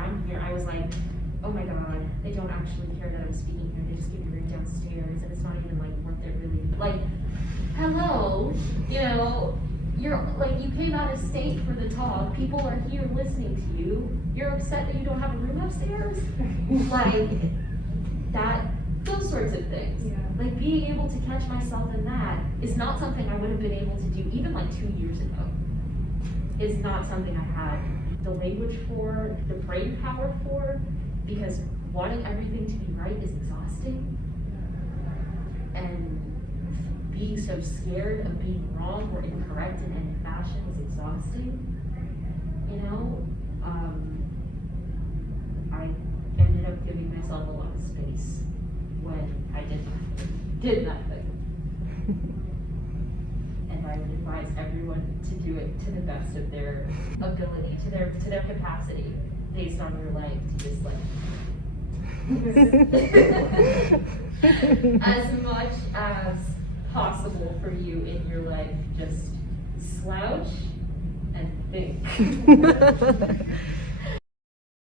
I'm here, I was like, oh my God, they don't actually care that I'm speaking here. They just give me right downstairs, and it's not even like worth it really. Like, hello, you know, you're like, you came out of state for the talk. People are here listening to you. You're upset that you don't have a room upstairs? Like, that, those sorts of things. Yeah. Like, being able to catch myself in that is not something I would have been able to do even like 2 years ago. It's not something I had the language for, the brain power for, because wanting everything to be right is exhausting. And being so scared of being wrong or incorrect in any fashion is exhausting. You know, I ended up giving myself a lot of space when I did nothing. And I would advise everyone to do it to the best of their ability, to their capacity, based on your life, to just like as much as possible for you in your life, just slouch and think.